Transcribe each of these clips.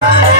Bye.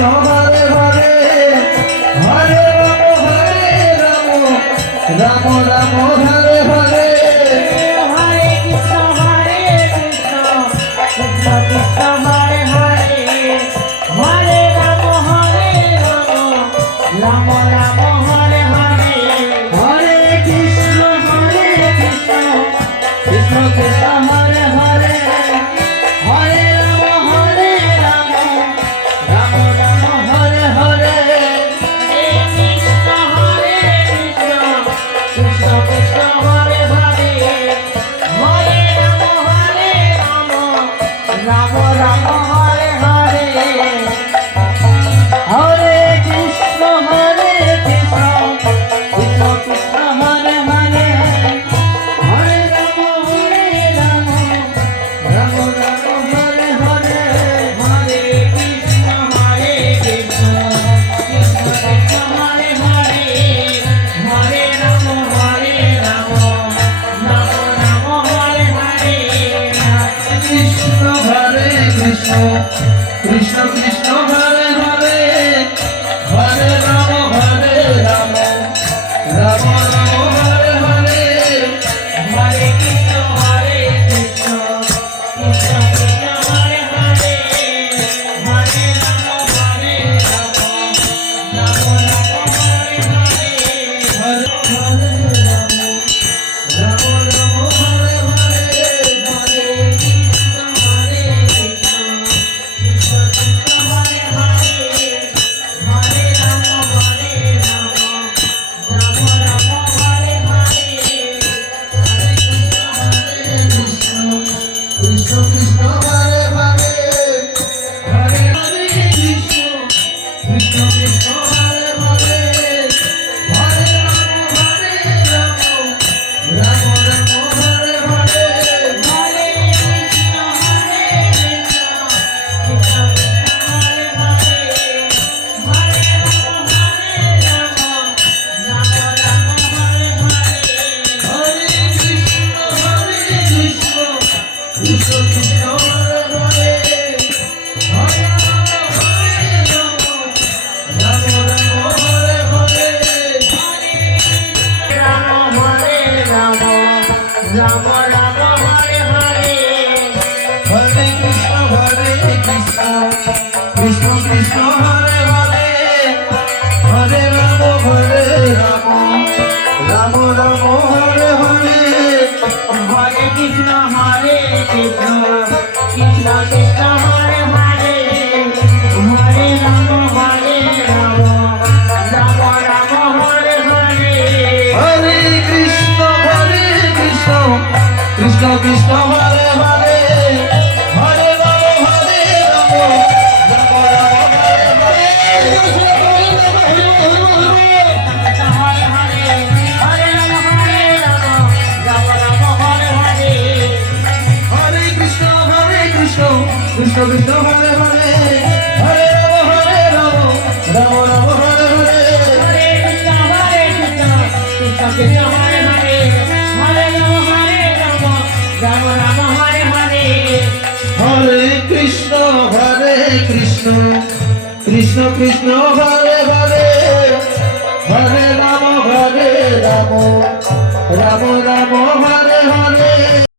서봐 Right. কৃষ্ণবিন্দু Hare Hare Hare Ram Hare Ram Ram Ram Hare Hare Hare Krishna Hare Krishna Krishna Krishna Hare Hare Hare Ram Hare Ram Ram Ram Hare Hare Krishna Krishna Hare Hare Hare Ram Hare Ram Ram Ram Hare Hare